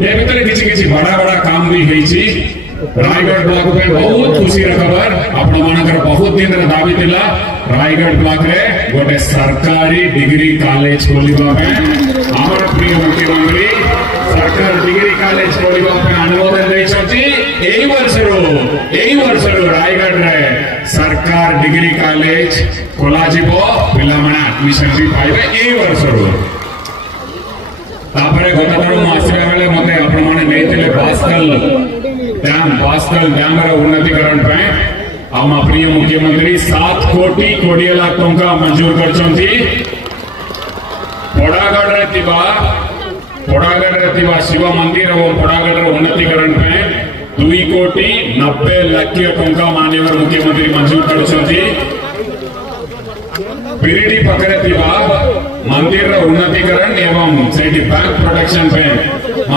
ये भीतर किसी बड़ा बड़ा काम भी होईची रायगढ़ ब्लॉक पे बहुत खुशी र खबर आपण मानकर बहुत दिन रे दाबी थिला रायगढ़ ब्लॉक रे गोटे सरकारी डिग्री कॉलेज खोलिबा में हमर प्रिय मुख्यमंत्री सरकार डिग्री कॉलेज खोलिबा पे अनुमोदन दैछथि एई वर्षरो रायगढ़ रे सरकार डिग्री कॉलेज खोला जीवो पिला माने एडमिशन भी पाइबे एई वर्षरो तापरे गतथर मु आसीबा बेले मते आपण माने नेइतिले बास्कल डैम रे उन्नतीकरण पे हम प्रिय मुख्यमंत्री 7 कोटी 20 लाख टंका मंजूर करछंती पड़ागढ़ रे थिबा शिव मंदिर और पड़ागढ़ रे उन्नतीकरण पे 2 कोटी 90 लाख टंका माननीय मुख्यमंत्री मंजूर करछंती पिरिडी पकरे थिबा मंदिर रे उन्नतीकरण एवं सेठी बैंक प्रोटेक्शन पे